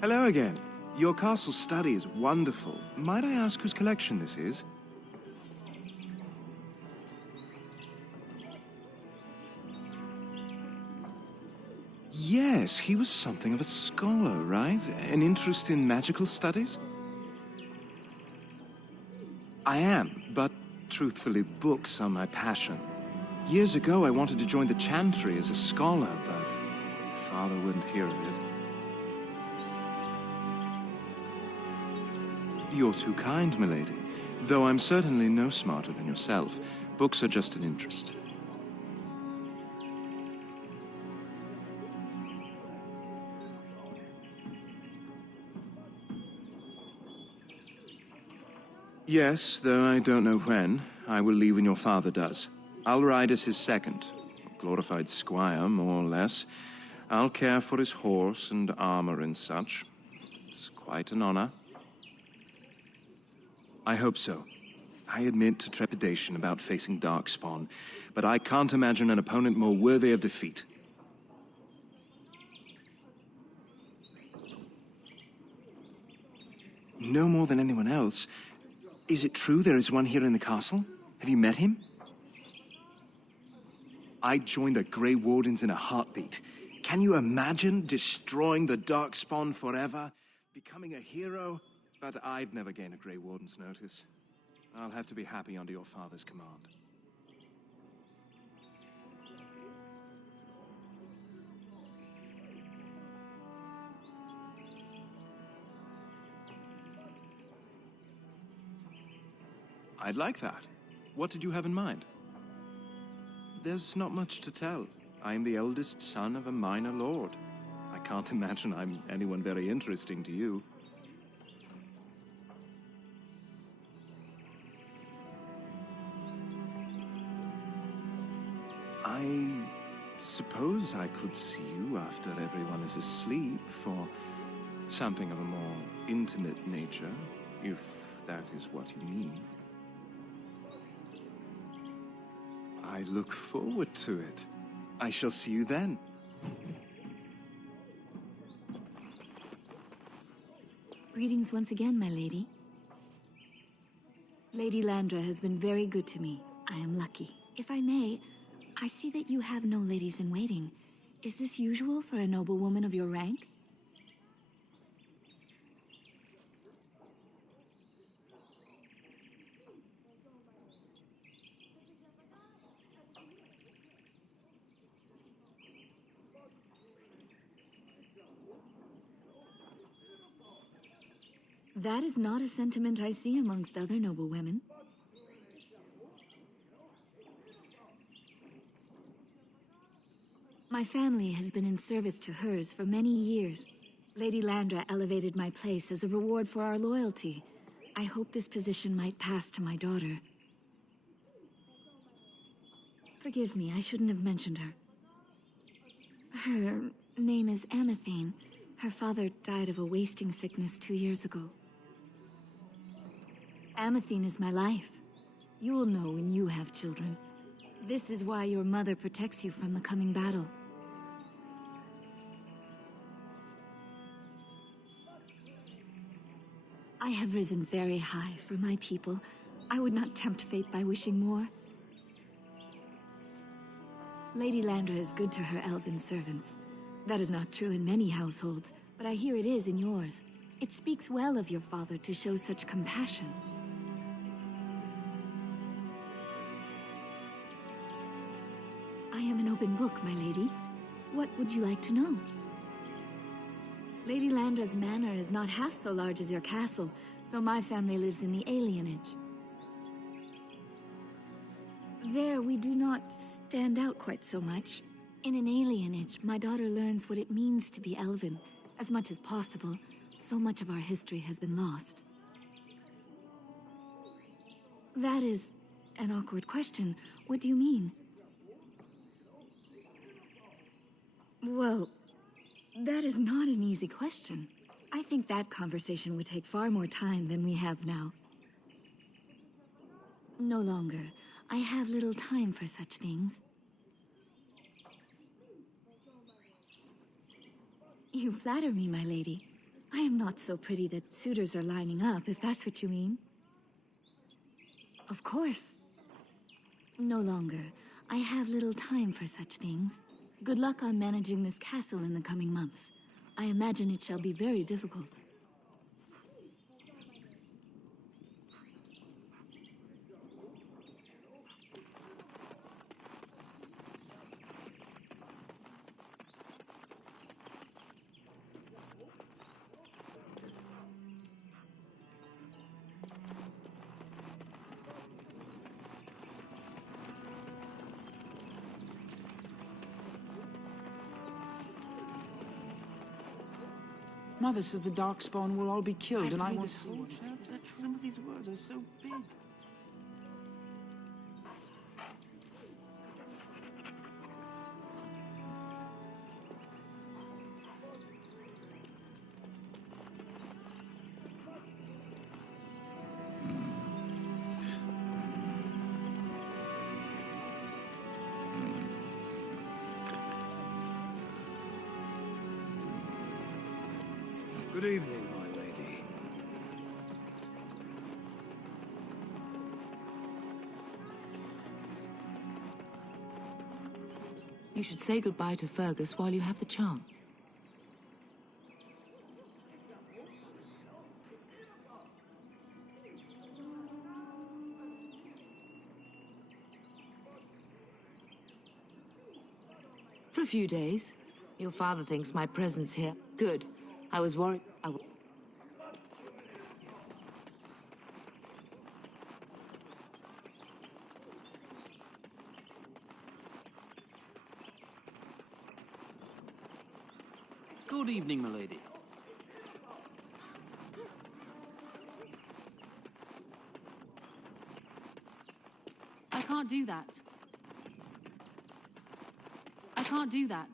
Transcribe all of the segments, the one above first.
Hello again. Your castle study is wonderful. Might I ask whose collection this is? Yes, he was something of a scholar, right? An interest in magical studies? I am, but truthfully, books are my passion. Years ago, I wanted to join the Chantry as a scholar, but Father wouldn't hear of it. You're too kind, milady. Though I'm certainly no smarter than yourself, books are just an interest. Yes, though I don't know when. I will leave when your father does. I'll ride as his second. A glorified squire, more or less. I'll care for his horse and armor and such. It's quite an honor. I hope so. I admit to trepidation about facing Darkspawn, but I can't imagine an opponent more worthy of defeat. No more than anyone else. Is it true there is one here in the castle? Have you met him? I'd join the Grey Wardens in a heartbeat. Can you imagine destroying the Darkspawn forever? Becoming a hero? But I'd never gain a Grey Warden's notice. I'll have to be happy under your father's command. I'd like that. What did you have in mind? There's not much to tell. I'm the eldest son of a minor lord. I can't imagine I'm anyone very interesting to you. I suppose I could see you after everyone is asleep for something of a more intimate nature, if that is what you mean. I look forward to it. I shall see you then. Greetings once again, my lady. Lady Landra has been very good to me. I am lucky. If I may, I see that you have no ladies in waiting. Is this usual for a noblewoman of your rank? That is not a sentiment I see amongst other noblewomen. My family has been in service to hers for many years. Lady Landra elevated my place as a reward for our loyalty. I hope this position might pass to my daughter. Forgive me, I shouldn't have mentioned her. Her name is Amathine. Her father died of a wasting sickness 2 years ago. Amathine is my life. You will know when you have children. This is why your mother protects you from the coming battle. I have risen very high for my people. I would not tempt fate by wishing more. Lady Landra is good to her elven servants. That is not true in many households, but I hear it is in yours. It speaks well of your father to show such compassion. I am an open book, my lady. What would you like to know? Lady Landra's manor is not half so large as your castle, so my family lives in the alienage. There, we do not stand out quite so much. In an alienage, my daughter learns what it means to be elven. As much as possible, so much of our history has been lost. That is an awkward question. What do you mean? Well, that is not an easy question. I think that conversation would take far more time than we have now. No longer. I have little time for such things. You flatter me, my lady. I am not so pretty that suitors are lining up, if that's what you mean. Of course. No longer. I have little time for such things. Good luck on managing this castle in the coming months. I imagine it shall be very difficult. Mother says the Darkspawn will all be killed, and I want to see what... Is that true? Some of these words are so big. Good evening, my lady. You should say goodbye to Fergus while you have the chance. For a few days. Your father thinks my presence here good. I was worried. Good evening, my lady. I can't do that. I can't do that.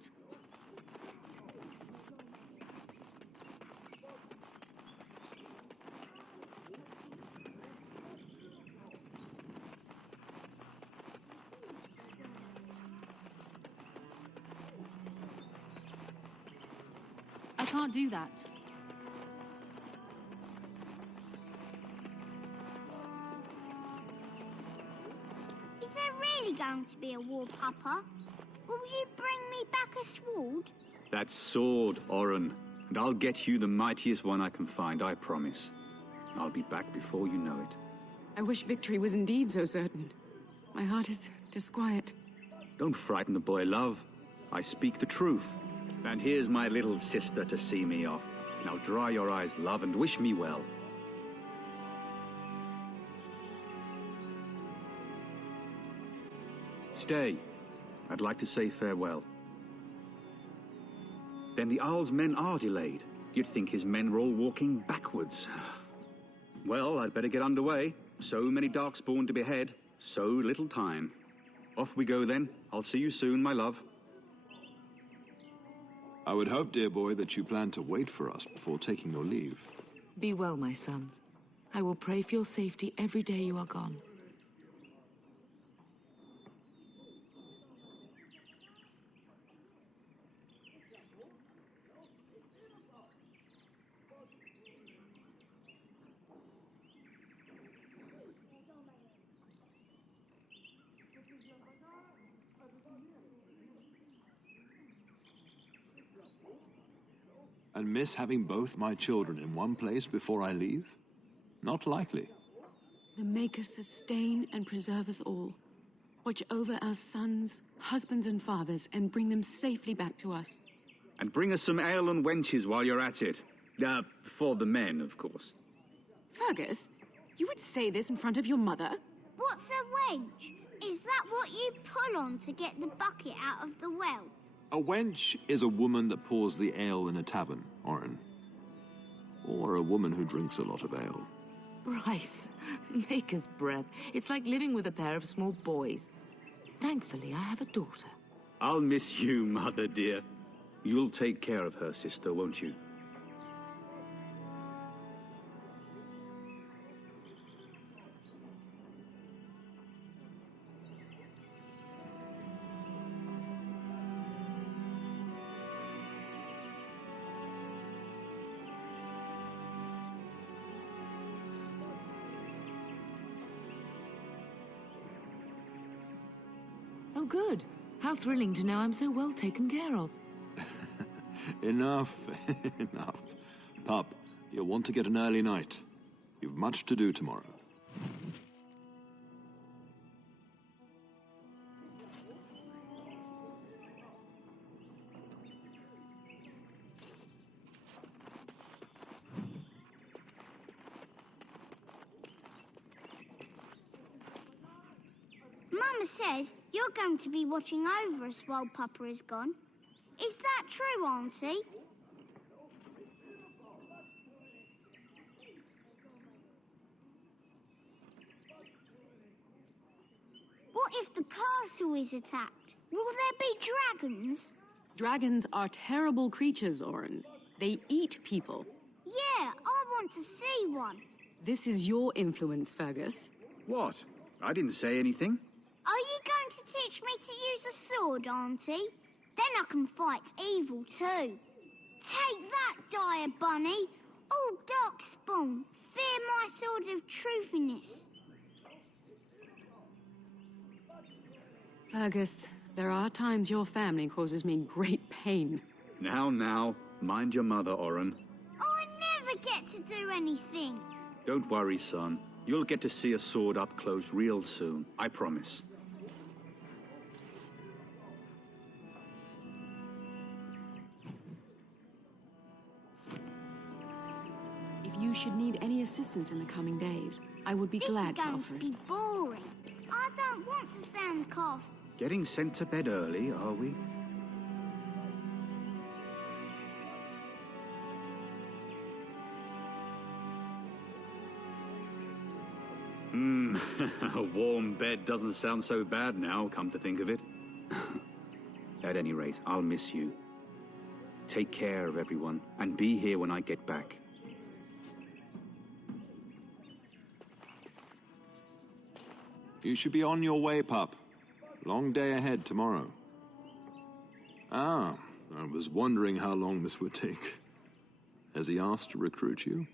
I can't do that. Is there really going to be a war, Papa? Will you bring me back a sword? That sword, Oren. And I'll get you the mightiest one I can find, I promise. I'll be back before you know it. I wish victory was indeed so certain. My heart is disquiet. Don't frighten the boy, love. I speak the truth. And here's my little sister to see me off. Now dry your eyes, love, and wish me well. Stay. I'd like to say farewell. Then the Owl's men are delayed. You'd think his men were all walking backwards. Well, I'd better get underway. So many Darkspawn to behead, so little time. Off we go then. I'll see you soon, my love. I would hope, dear boy, that you plan to wait for us before taking your leave. Be well, my son. I will pray for your safety every day you are gone. And miss having both my children in one place before I leave? Not likely. The Maker sustain and preserve us all. Watch over our sons, husbands and fathers, and bring them safely back to us. And bring us some ale and wenches while you're at it. For the men, of course. Fergus, you would say this in front of your mother? What's a wench? Is that what you pull on to get the bucket out of the well? A wench is a woman that pours the ale in a tavern, Oren. Or a woman who drinks a lot of ale. Bryce, maker's breath. It's like living with a pair of small boys. Thankfully, I have a daughter. I'll miss you, mother dear. You'll take care of her, sister, won't you? Oh, good. How thrilling to know I'm so well taken care of. Enough, enough. Pup, you'll want to get an early night. You've much to do tomorrow. Mama says you're going to be watching over us while Papa is gone. Is that true, Auntie? What if the castle is attacked? Will there be dragons? Dragons are terrible creatures, Orin. They eat people. Yeah, I want to see one. This is your influence, Fergus. What? I didn't say anything. Are you going to teach me to use a sword, Auntie? Then I can fight evil too. Take that, dire bunny. Oh, Darkspawn, fear my sword of truthiness. Fergus, there are times your family causes me great pain. Now, mind your mother, Oren. I never get to do anything. Don't worry, son. You'll get to see a sword up close real soon, I promise. If you should need any assistance in the coming days, I would be glad to This is offer going to be boring. I don't want to stay in the castle. Getting sent to bed early, are we? A warm bed doesn't sound so bad now, come to think of it. At any rate, I'll miss you. Take care of everyone, and be here when I get back. You should be on your way, pup. Long day ahead tomorrow. Ah, I was wondering how long this would take. Has he asked to recruit you?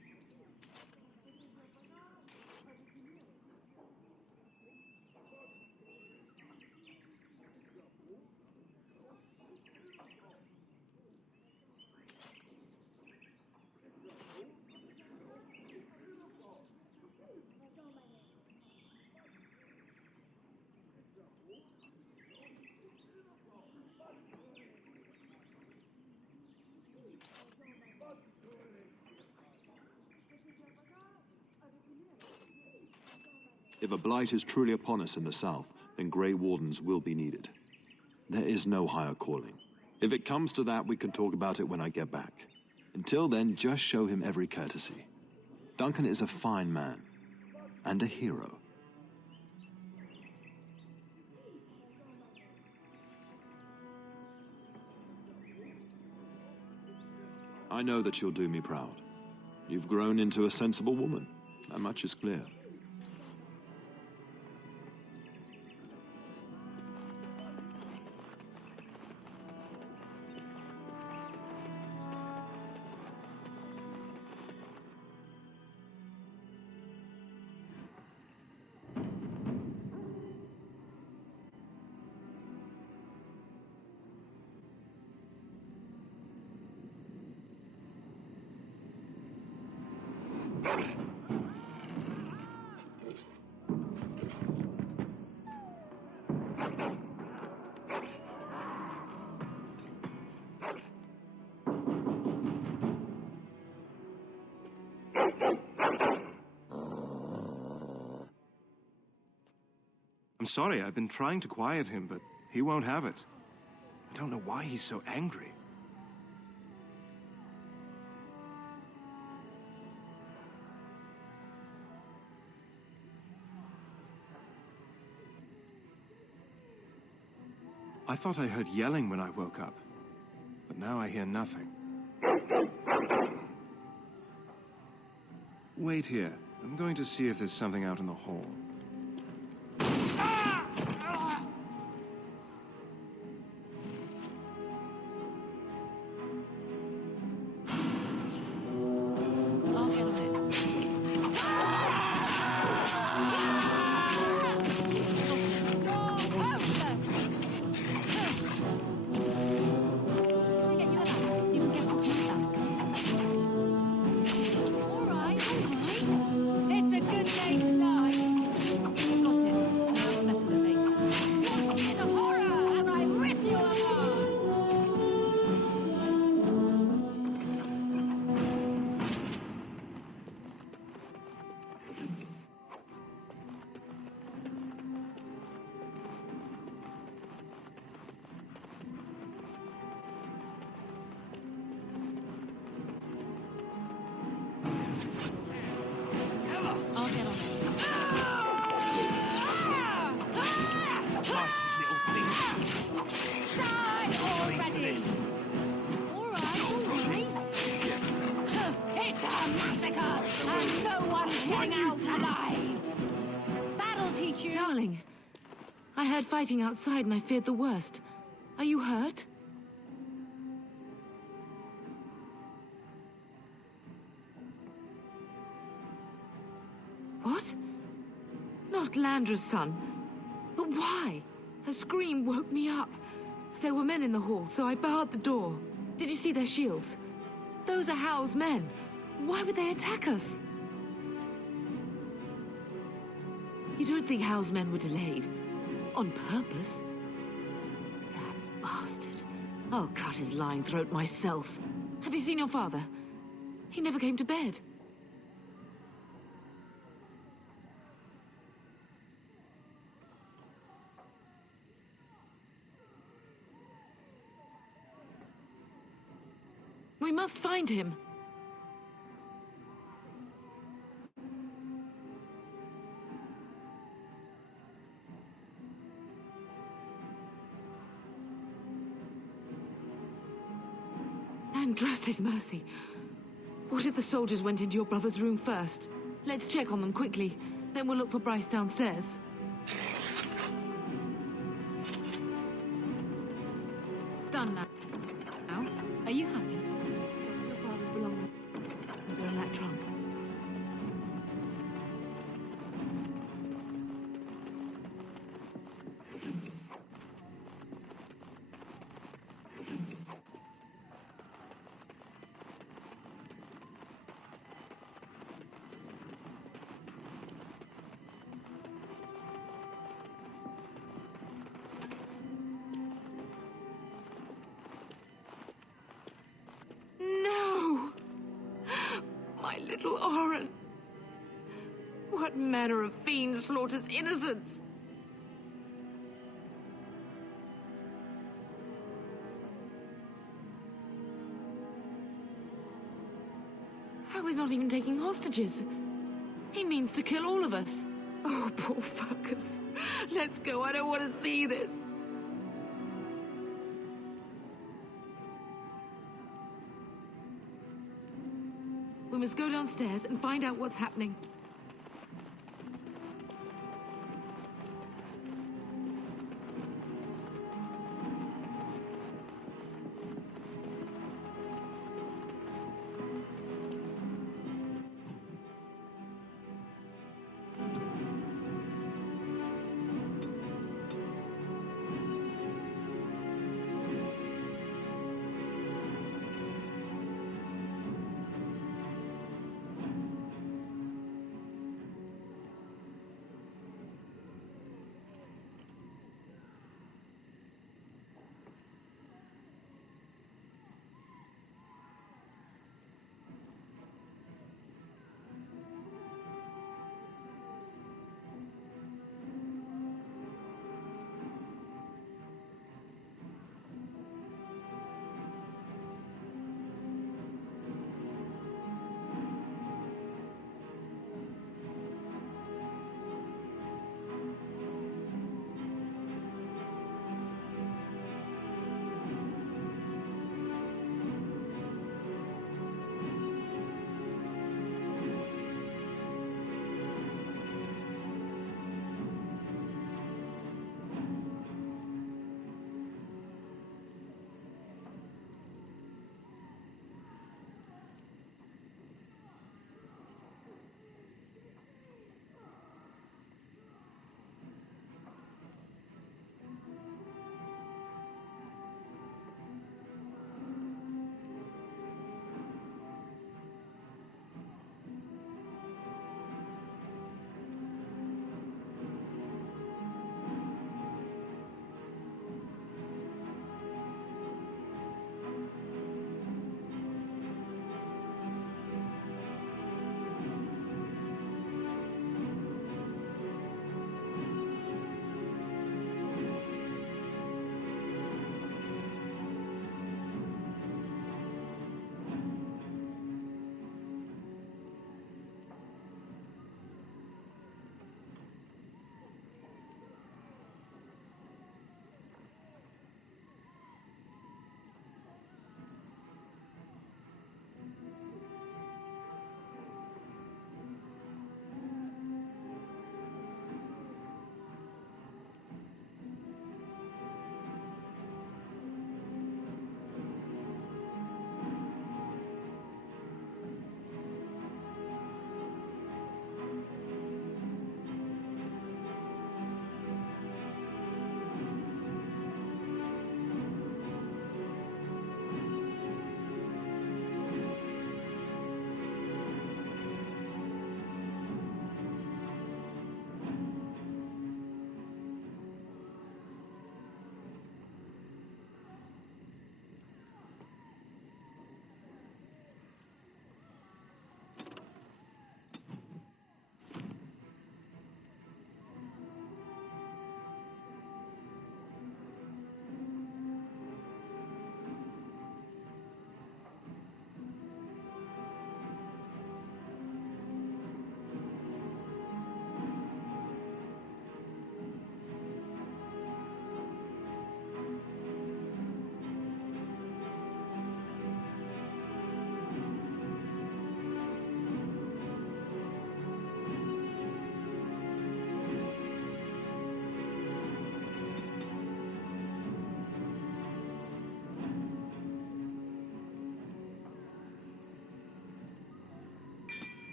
If a blight is truly upon us in the south, then Grey Wardens will be needed. There is no higher calling. If it comes to that, we can talk about it when I get back. Until then, just show him every courtesy. Duncan is a fine man, and a hero. I know that you'll do me proud. You've grown into a sensible woman. That much is clear. I'm sorry, I've been trying to quiet him, but he won't have it. I don't know why he's so angry. I thought I heard yelling when I woke up, but now I hear nothing. Wait here. I'm going to see if there's something out in the hall. I'll get on it. Go, Fergus. Tell us! I'll get on it. Blighted little thing. Die already! This. Alright. It's a massacre, and no one's getting out alive! That'll teach you! Darling, I heard fighting outside and I feared the worst. Are you hurt? What? Not Landra's son. But why? Her scream woke me up. There were men in the hall, so I barred the door. Did you see their shields? Those are How's men. Why would they attack us? You don't think How's men were delayed? On purpose? That bastard. I'll cut his lying throat myself. Have you seen your father? He never came to bed. We must find him. And trust his mercy. What if the soldiers went into your brother's room first? Let's check on them quickly. Then we'll look for Bryce downstairs. Done now. Now, are you happy? Your father's belongings are in that trunk. No! My little Oren. What manner of fiend slaughters innocents? How is not even taking hostages? He means to kill all of us. Oh, poor fuckers. Let's go. I don't want to see this. We must go downstairs and find out what's happening.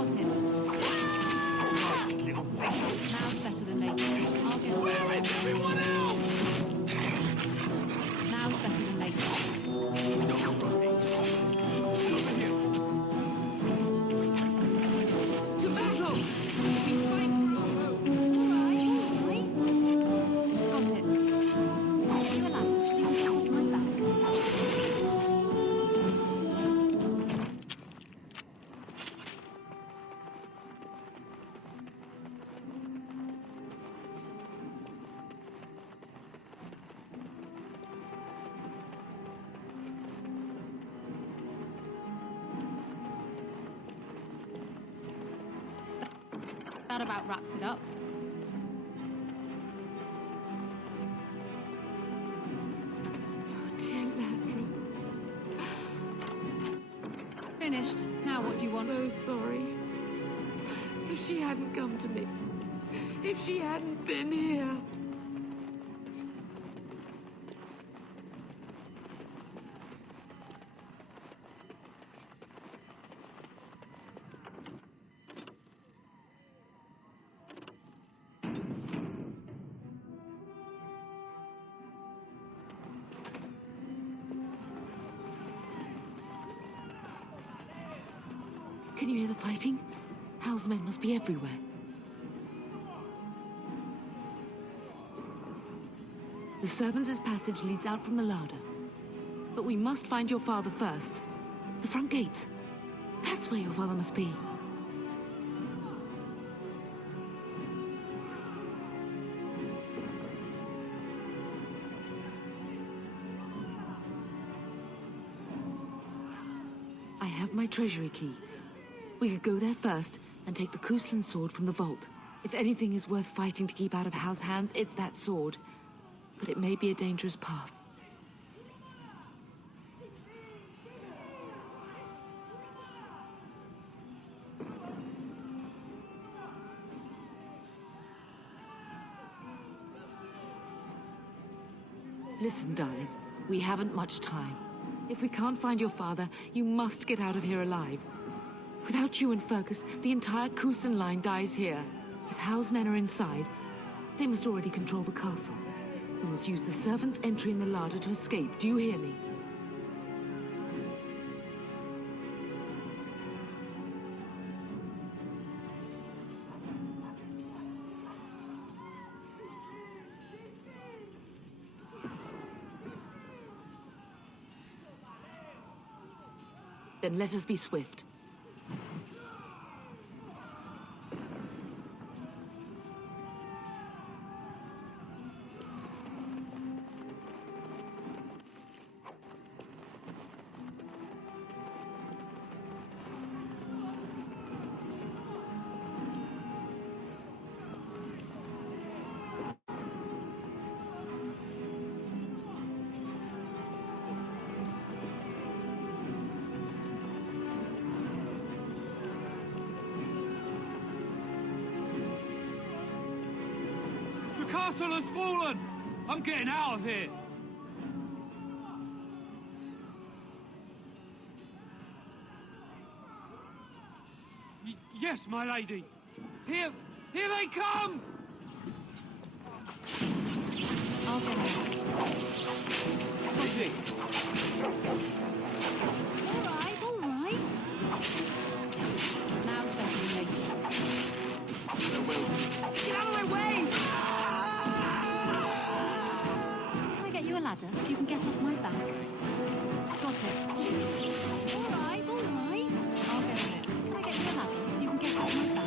Got it. Little thing. Now's better than later. I'll get on. Where is everyone else? Now's better than later. No running. Over here. To battle! We fight for our home. All right. Got it. I'll get you a ladder so you can get off my back. That about wraps it up. Dear Landra, Finished. Now what do you want? so sorry. If she hadn't come to me, if she hadn't been here. Can you hear the fighting? Hal's men must be everywhere. The servants' passage leads out from the larder. But we must find your father first. The front gates. That's where your father must be. I have my treasury key. We could go there first and take the Kuslan sword from the vault. If anything is worth fighting to keep out of Hal's hands, it's that sword. But it may be a dangerous path. Listen, darling, we haven't much time. If we can't find your father, you must get out of here alive. Without you and Fergus, the entire Kusan line dies here. If Hal's men are inside, they must already control the castle. We must use the servants' entry in the larder to escape. Do you hear me? Then let us be swift. The castle has fallen! I'm getting out of here! Yes, my lady! Here they come! I'll get out. Easy. All right. Now better later. Get out of my way! Can I get you a ladder so you can get off my back? Got it. All right. I'll get on it. Can I get you a ladder so you can get off my back?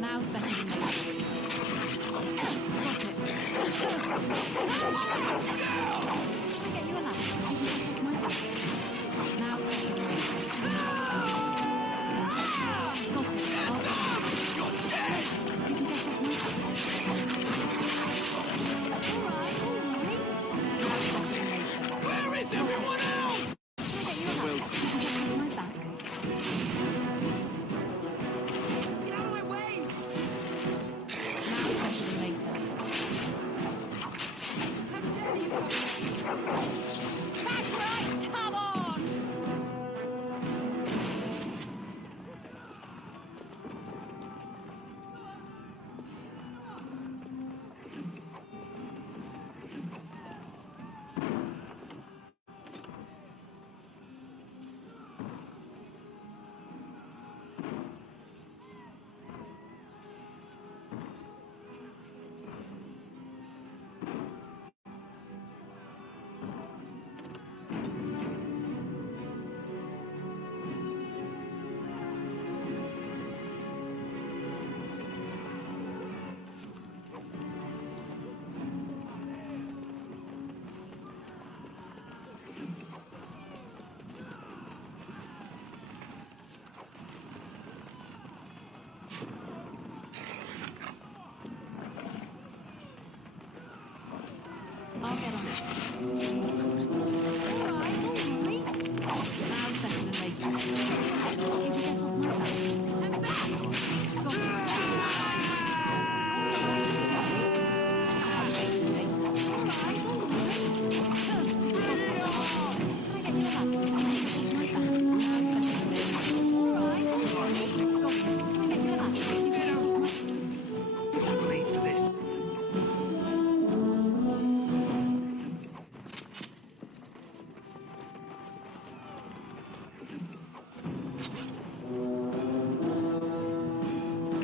Now's better than later. Got it. Can I get you a ladder so you can get off my back? Now's better than later. Got it. I'll get on it. You can get off my back. Where is everyone else? Can I get you a ladder so you can get off my back? Get out of my way! Now's better than later. How dare you come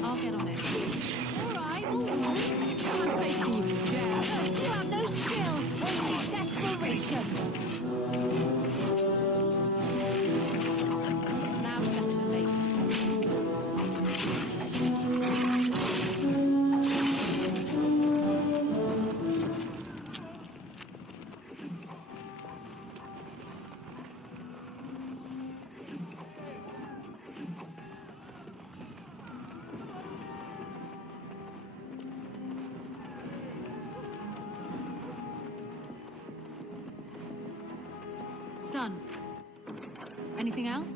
I'll get on it. All right. Come on, face you dare. You have no skill, only desperation. Now settle the lady. Done. Anything else?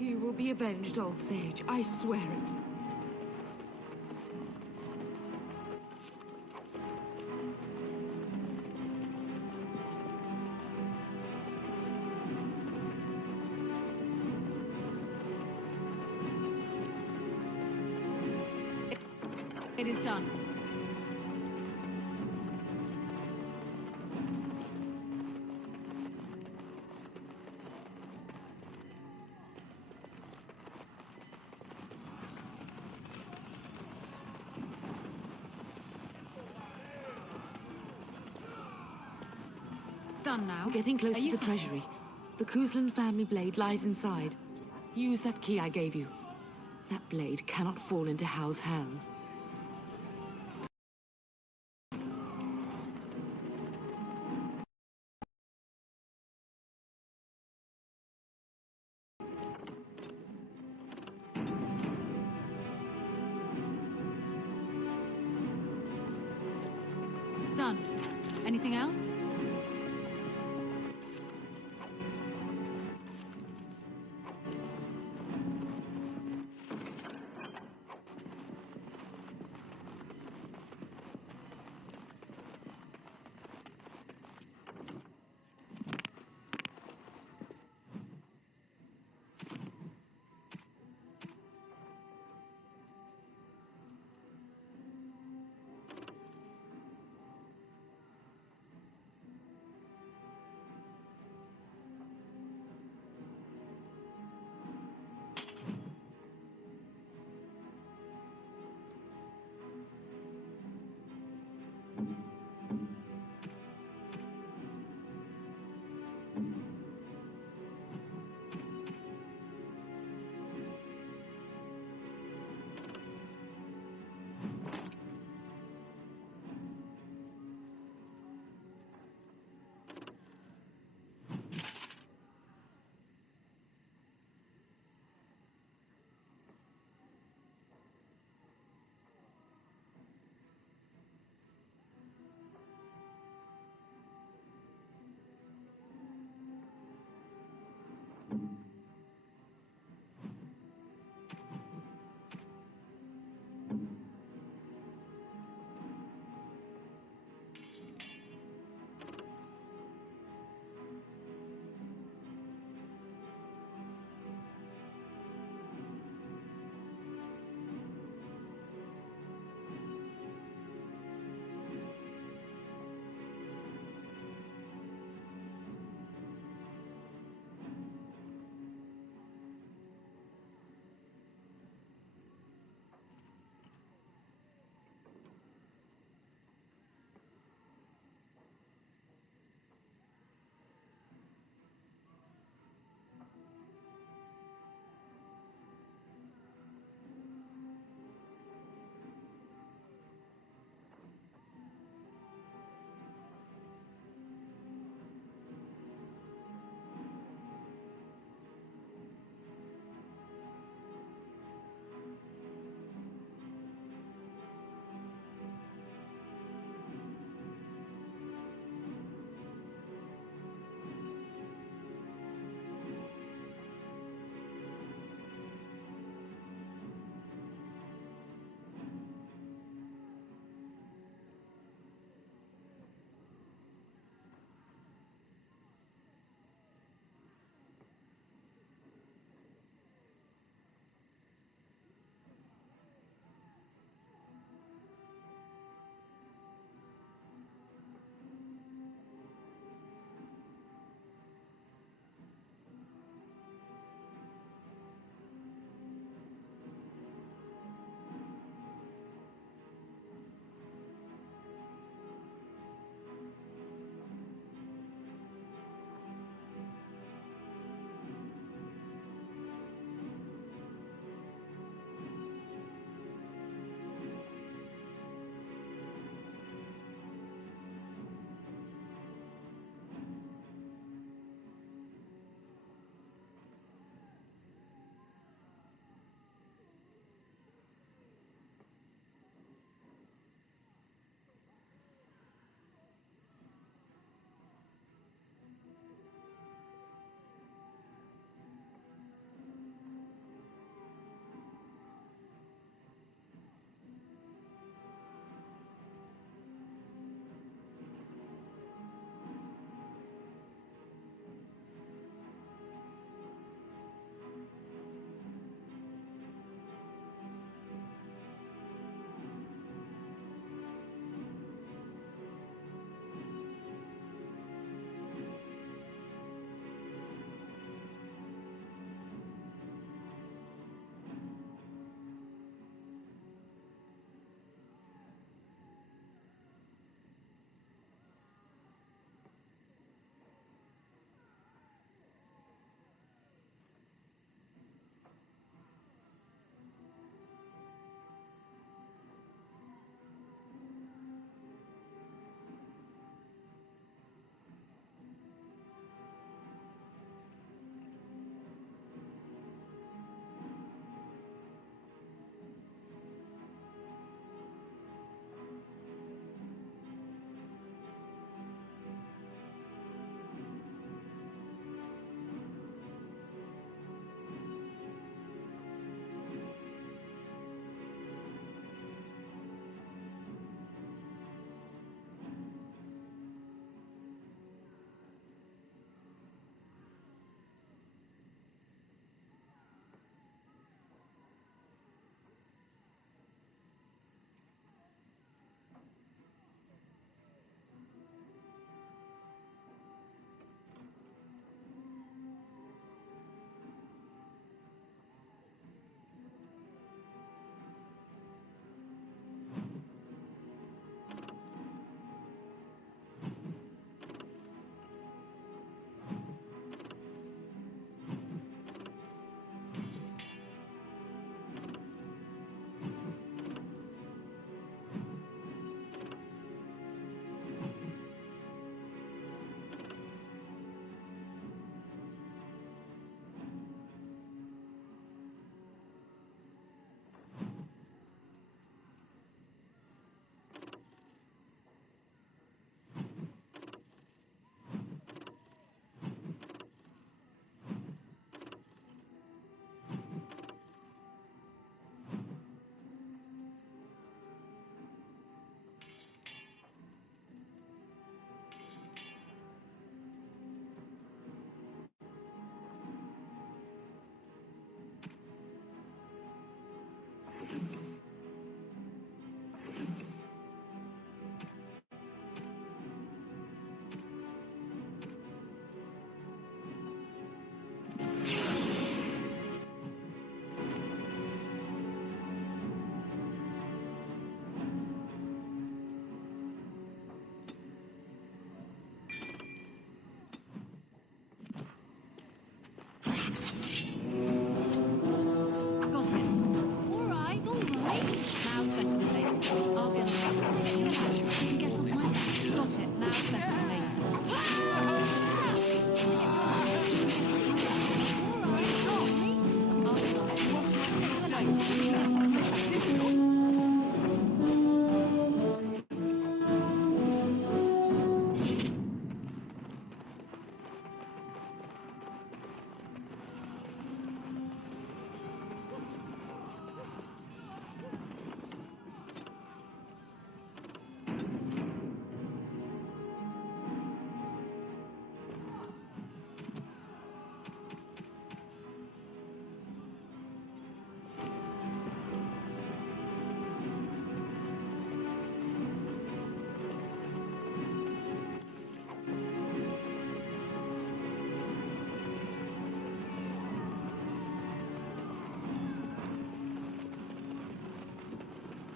You will be avenged, old sage. I swear it. It is done. Done now. We're getting close Are to you the treasury. The Cousland family blade lies inside. Use that key I gave you. That blade cannot fall into Hal's hands. Done. Anything else?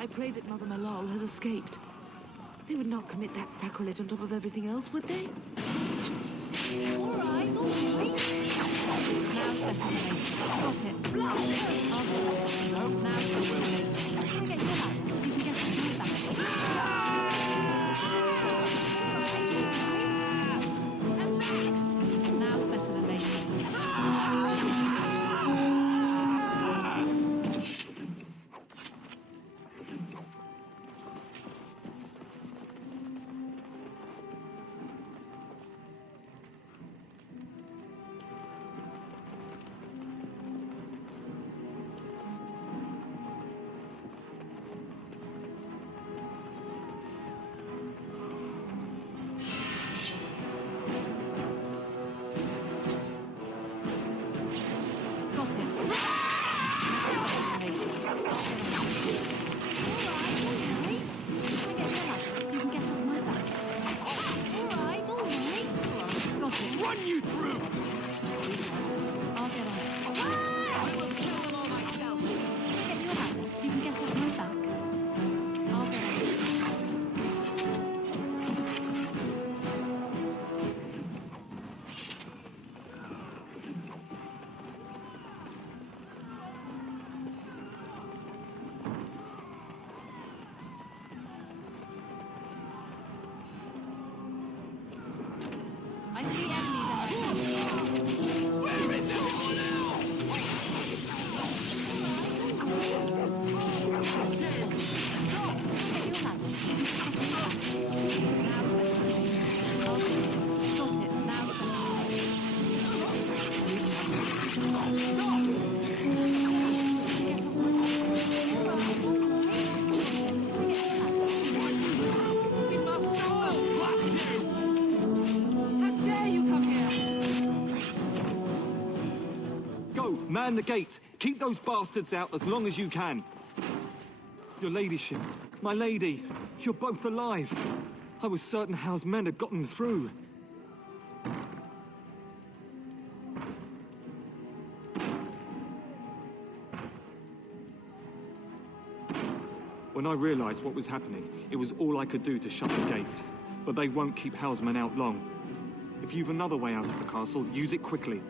I pray that Mother Malal has escaped. They would not commit that sacrilege on top of everything else, would they? All right, all right. Now definitely. Got it. No, now can I get your ladder so you can get off my back? Now better than later. Run you through! I'll get on. I will kill them all myself. Get your ladder so you can get off my back. I'll get on. I see enemies ahead. Where is everyone else? We must go! Blast you! How dare you come here? Go, man the gate. Keep those bastards out as long as you can. Your ladyship, my lady, you're both alive. I was certain Hal's men had gotten through. When I realized what was happening, it was all I could do to shut the gates. But they won't keep Hal's men out long. If you've another way out of the castle, use it quickly.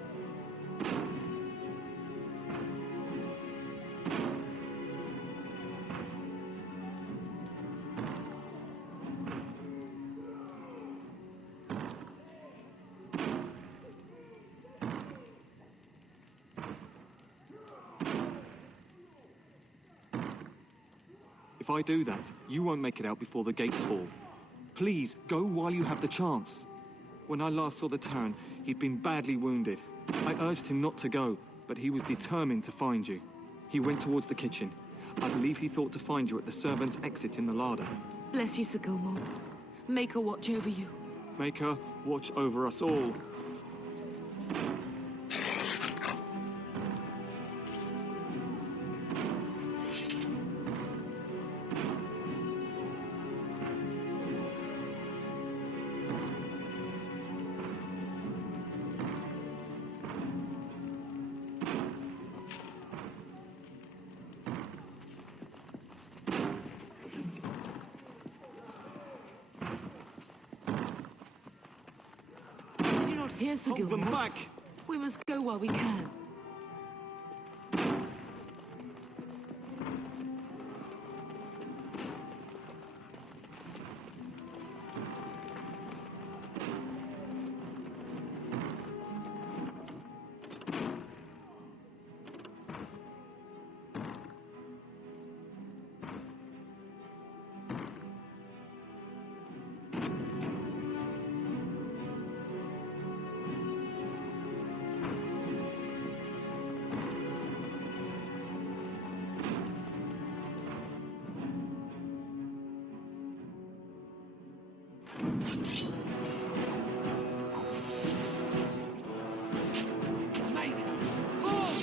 If I do that, you won't make it out before the gates fall. Please, go while you have the chance. When I last saw the Terran, he'd been badly wounded. I urged him not to go, but he was determined to find you. He went towards the kitchen. I believe he thought to find you at the servants' exit in the larder. Bless you, Sir Gilmore. Make her watch over you. Make her watch over us all. Can you not hear, Sir Hold Gilmore? them back! We must go while we can.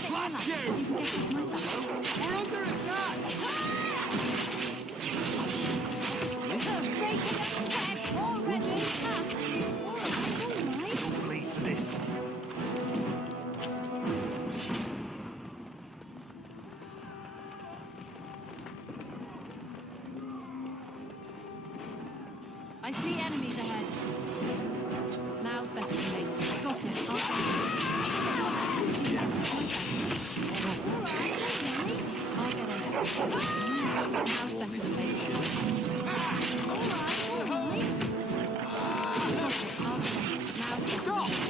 Blast you! You can get off my back. We're under attack! Already? All right. Please for this. I see enemies ahead. Now's better than later. Got it. I'll take it. I'll get on it. Now's better than later. All right. Now's better than later. Got it.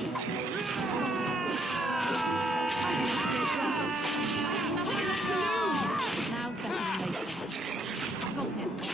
I'll get on it.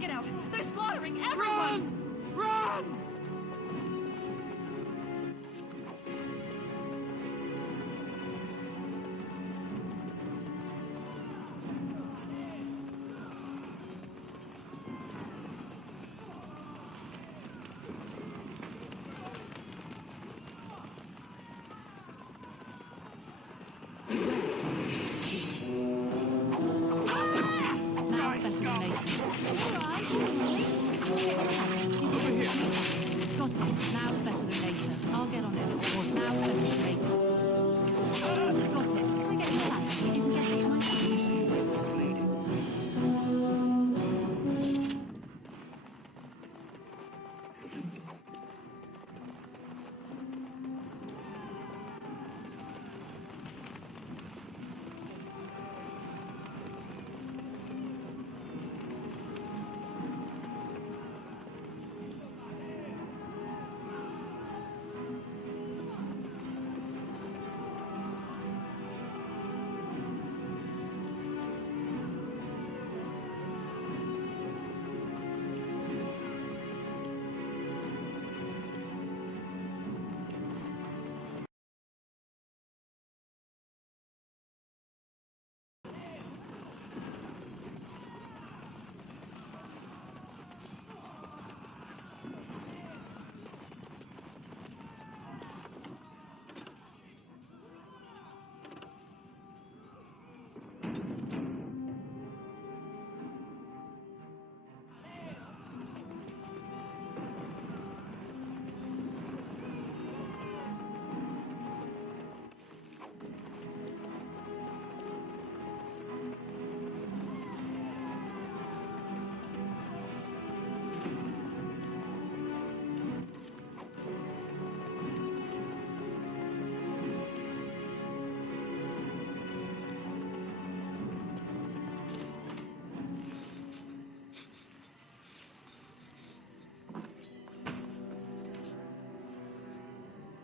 Get out! They're slaughtering everyone! Run! Now's better than later. All right. Got it. Now's better than later. I'll get on it. Now's better than later. Got it. Can I get you a ladder so you can get up my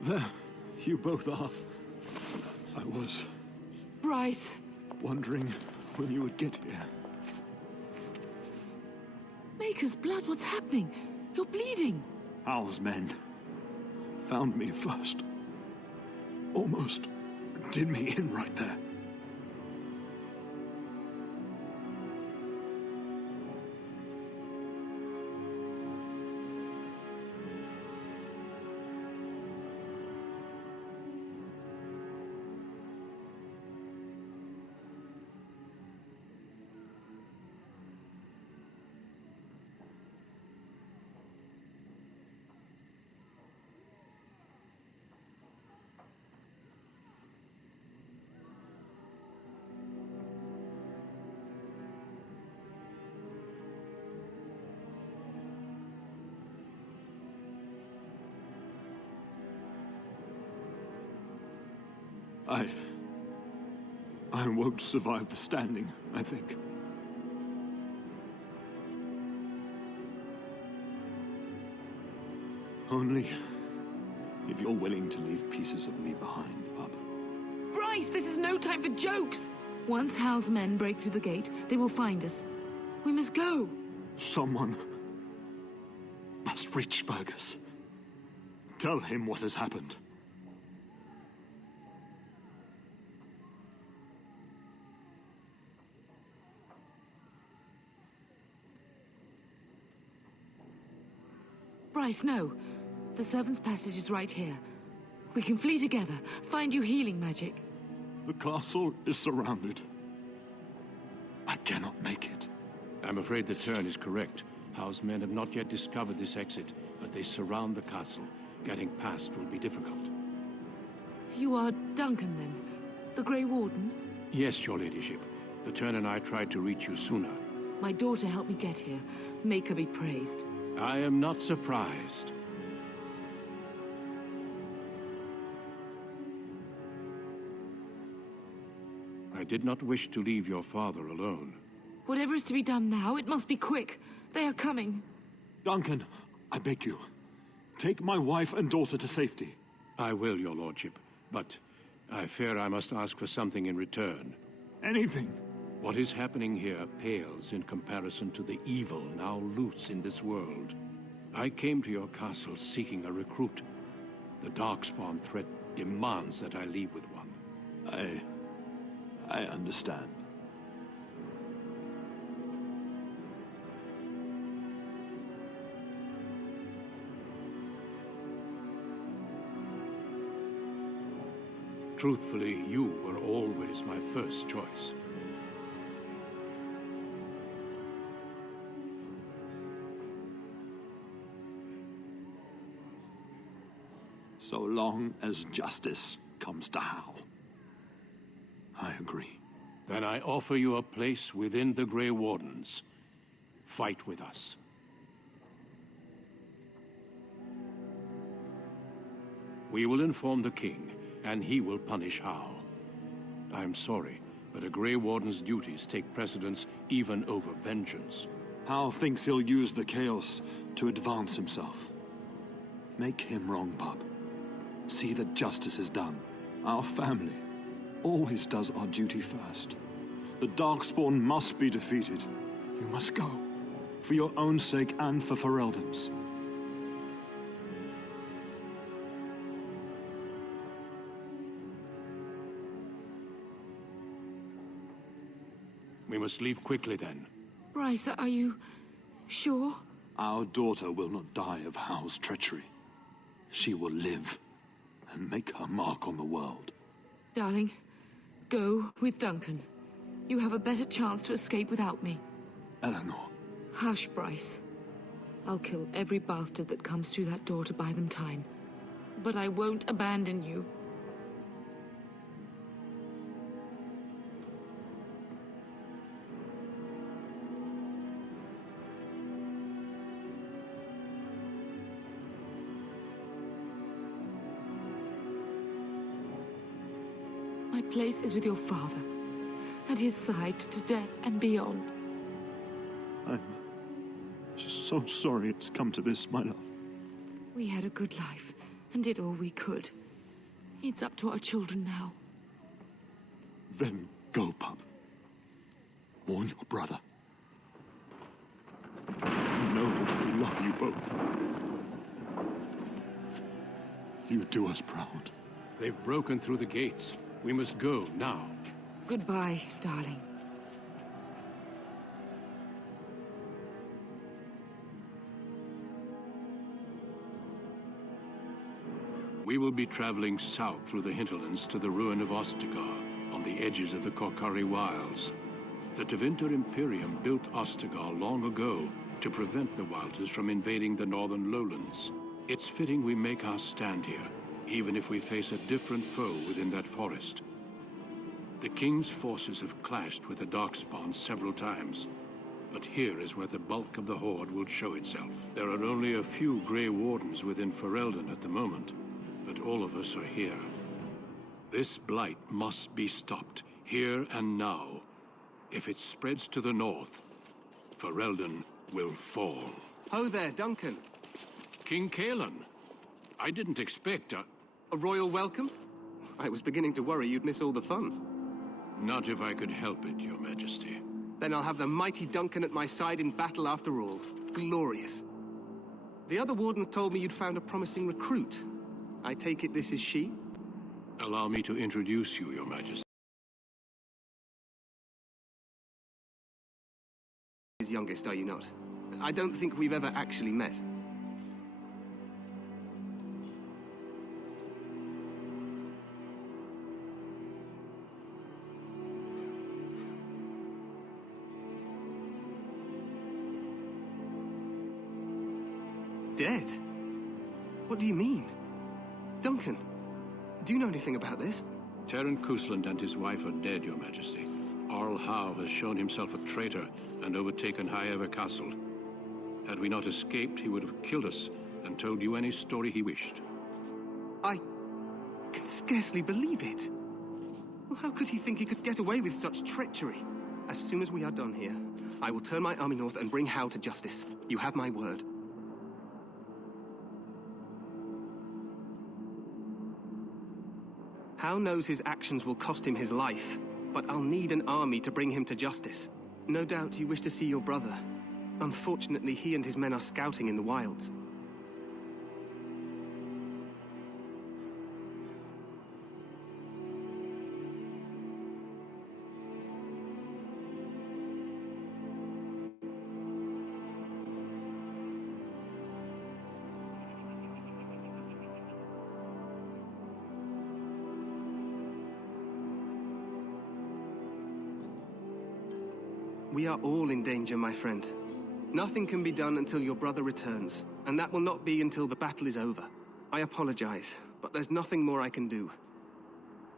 There, you both are. I was Bryce! wondering when you would get here. Maker's blood, what's happening? You're bleeding. Hal's men found me first. Almost did me in right there. I won't survive the standing, I think. Only if you're willing to leave pieces of me behind, Bub. Bryce, this is no time for jokes! Once Hal's men break through the gate, they will find us. We must go. Someone must reach Fergus. Tell him what has happened. Bryce, no. The servant's passage is right here. We can flee together, find you healing magic. The castle is surrounded. I cannot make it. I'm afraid the turn is correct. House men have not yet discovered this exit, but they surround the castle. Getting past will be difficult. You are Duncan, then? The Grey Warden? Yes, your ladyship. The turn and I tried to reach you sooner. My daughter helped me get here. Make her be praised. I am not surprised. I did not wish to leave your father alone. Whatever is to be done now, it must be quick. They are coming. Duncan, I beg you. Take my wife and daughter to safety. I will, your lordship, but I fear I must ask for something in return. Anything. What is happening here pales in comparison to the evil now loose in this world. I came to your castle seeking a recruit. The Darkspawn threat demands that I leave with one. I understand. Truthfully, you were always my first choice. So long as justice comes to Hal. I agree. Then I offer you a place within the Grey Wardens. Fight with us. We will inform the king, and he will punish Hal. I'm sorry, but a Grey Warden's duties take precedence even over vengeance. Hal thinks he'll use the chaos to advance himself. Make him wrong, Bub. See that justice is done. Our family always does our duty first. The Darkspawn must be defeated. You must go. For your own sake and for Ferelden's. We must leave quickly then. Bryce, are you sure? Our daughter will not die of Hal's treachery. She will live and make her mark on the world. Darling, go with Duncan. You have a better chance to escape without me. Eleanor. Hush, Bryce. I'll kill every bastard that comes through that door to buy them time. But I won't abandon you. My place is with your father. At his side to death and beyond. I'm so sorry it's come to this, my love. We had a good life. and did all we could. It's up to our children now. Then go, pup. Warn your brother. Know that we love you both. You do us proud. They've broken through the gates. We must go now. Goodbye, darling. We will be traveling south through the hinterlands to the ruin of Ostagar, on the edges of the Korkari Wilds. The Tevinter Imperium built Ostagar long ago to prevent the Wilders from invading the northern lowlands. It's fitting we make our stand here, even if we face a different foe within that forest. The King's forces have clashed with the Darkspawn several times, but here is where the bulk of the Horde will show itself. There are only a few Grey Wardens within Ferelden at the moment, but all of us are here. This blight must be stopped, here and now. If it spreads to the north, Ferelden will fall. Ho there, Duncan. King Kaelan. I didn't expect a royal welcome? I was beginning to worry you'd miss all the fun. Not if I could help it, Your Majesty. Then I'll have the mighty Duncan at my side in battle after all. Glorious. The other wardens told me you'd found a promising recruit. I take it this is she? Allow me to introduce you, Your Majesty. His youngest, are you not? I don't think we've ever actually met. Dead? What do you mean? Duncan, do you know anything about this? Terran Kusland and his wife are dead, Your Majesty. Arl Howe has shown himself a traitor and overtaken High Ever Castle. Had we not escaped, he would have killed us and told you any story he wished. I can scarcely believe it. Well, how could he think he could get away with such treachery? As soon as we are done here, I will turn my army north and bring Howe to justice. You have my word. Howe knows his actions will cost him his life, but I'll need an army to bring him to justice. No doubt you wish to see your brother. Unfortunately, he and his men are scouting in the wilds. We are all in danger, my friend. Nothing can be done until your brother returns, and that will not be until the battle is over. I apologize, but there's nothing more I can do.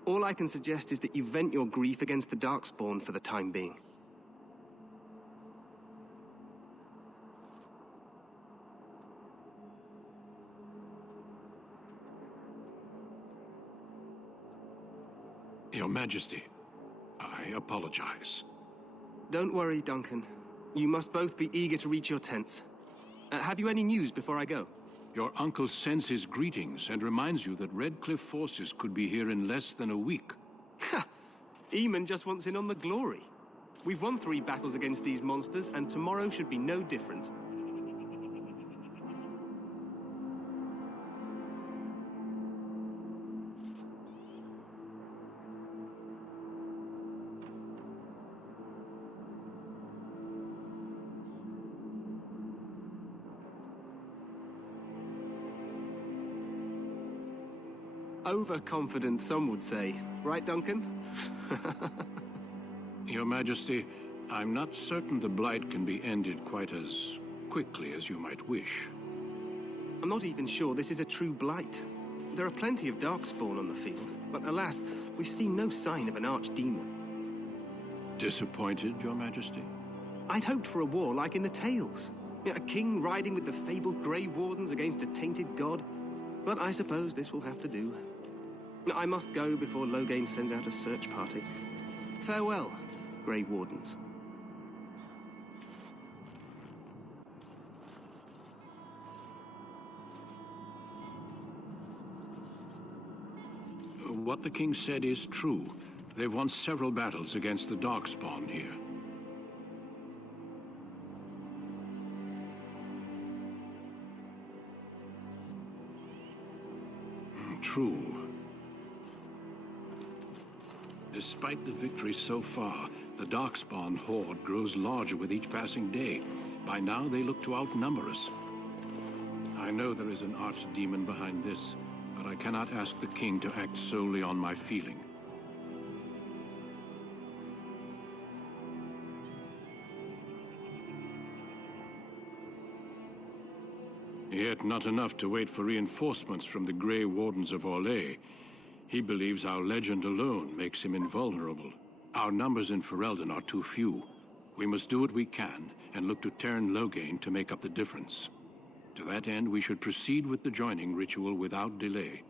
All I can suggest is that you vent your grief against the Darkspawn for the time being. Your Majesty, I apologize. Don't worry, Duncan. You must both be eager to reach your tents. Have you any news before I go? Your uncle sends his greetings and reminds you that Redcliffe forces could be here in less than a week. Ha! Eamon just wants in on the glory. We've won 3 battles against these monsters, and tomorrow should be no different. Overconfident, some would say. Right, Duncan? Your Majesty, I'm not certain the Blight can be ended quite as quickly as you might wish. I'm not even sure this is a true Blight. There are plenty of Darkspawn on the field, but alas, we've seen no sign of an archdemon. Disappointed, Your Majesty? I'd hoped for a war like in the tales. A king riding with the fabled Grey Wardens against a tainted god. But I suppose this will have to do. I must go before Loghain sends out a search party. Farewell, Grey Wardens. what the king said is true. They've won several battles against the Darkspawn here. True. Despite the victory so far, the Darkspawn horde grows larger with each passing day. By now, they look to outnumber us. I know there is an archdemon behind this, but I cannot ask the king to act solely on my feeling. Yet not enough to wait for reinforcements from the Grey Wardens of Orlais. He believes our legend alone makes him invulnerable. Our numbers in Ferelden are too few. We must do what we can and look to Teyrn Loghain to make up the difference. To that end, we should proceed with the joining ritual without delay.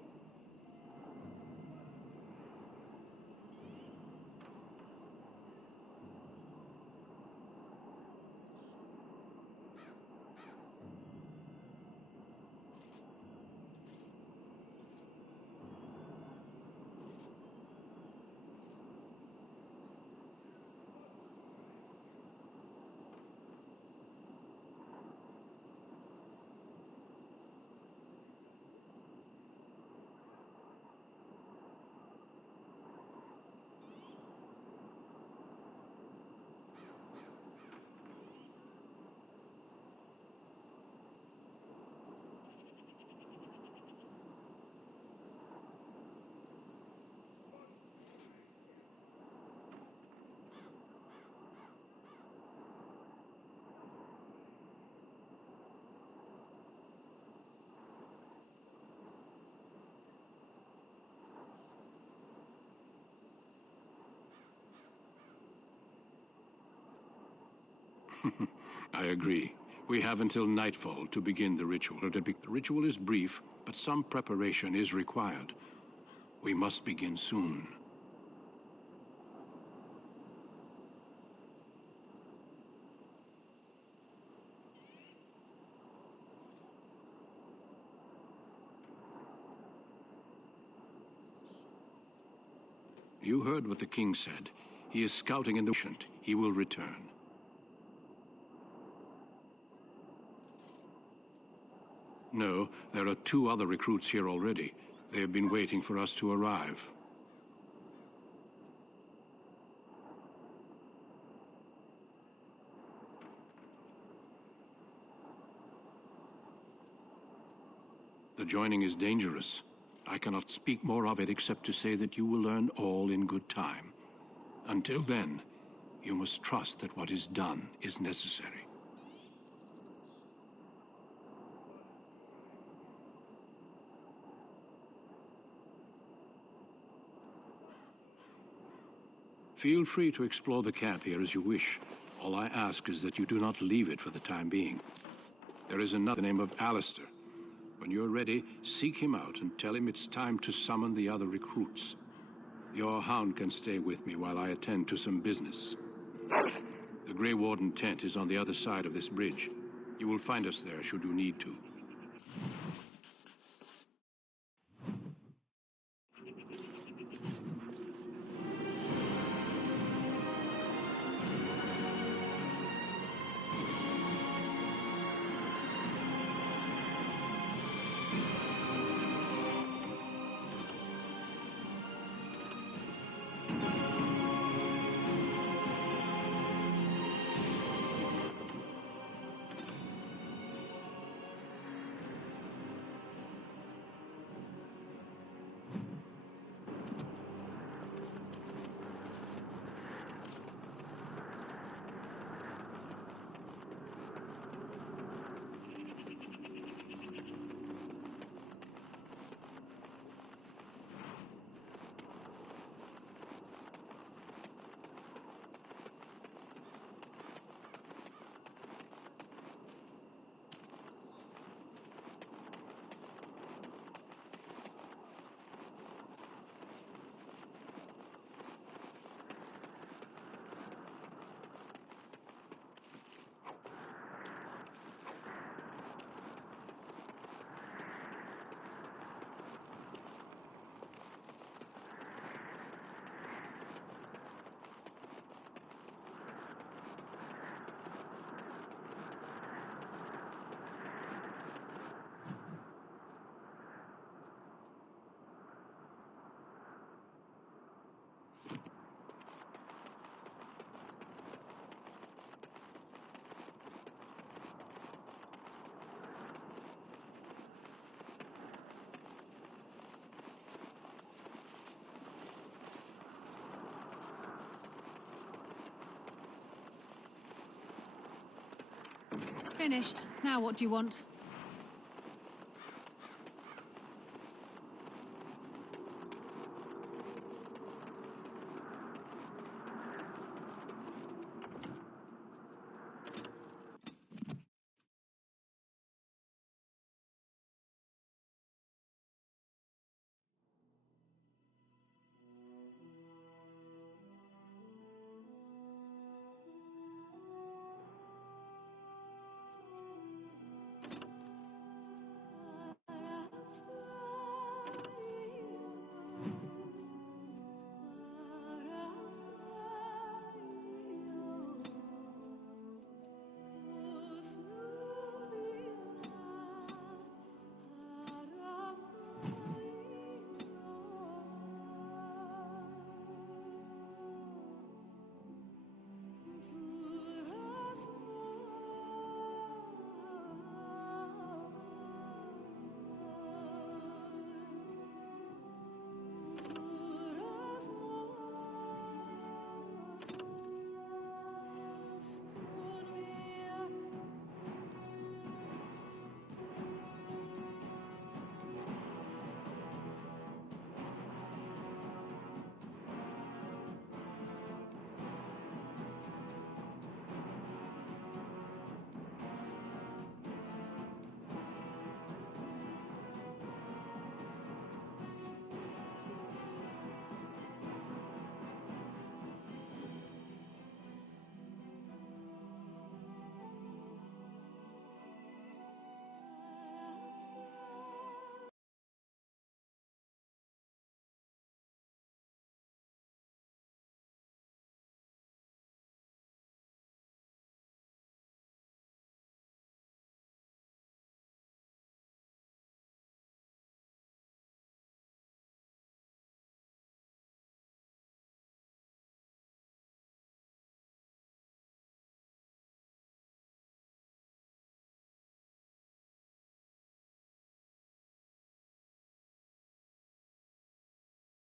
I agree. We have until nightfall to begin the ritual. The ritual is brief, but some preparation is required. We must begin soon. You heard what the king said. He is scouting in the ocean. He will return. No, there are 2 other recruits here already. They have been waiting for us to arrive. The joining is dangerous. I cannot speak more of it except to say that you will learn all in good time. Until then, you must trust that what is done is necessary. Feel free to explore the camp here as you wish. All I ask is that you do not leave it for the time being. There is another name of Alistair. When you're ready, seek him out and tell him it's time to summon the other recruits. Your hound can stay with me while I attend to some business. The Grey Warden tent is on the other side of this bridge. You will find us there should you need to. Finished. Now what do you want?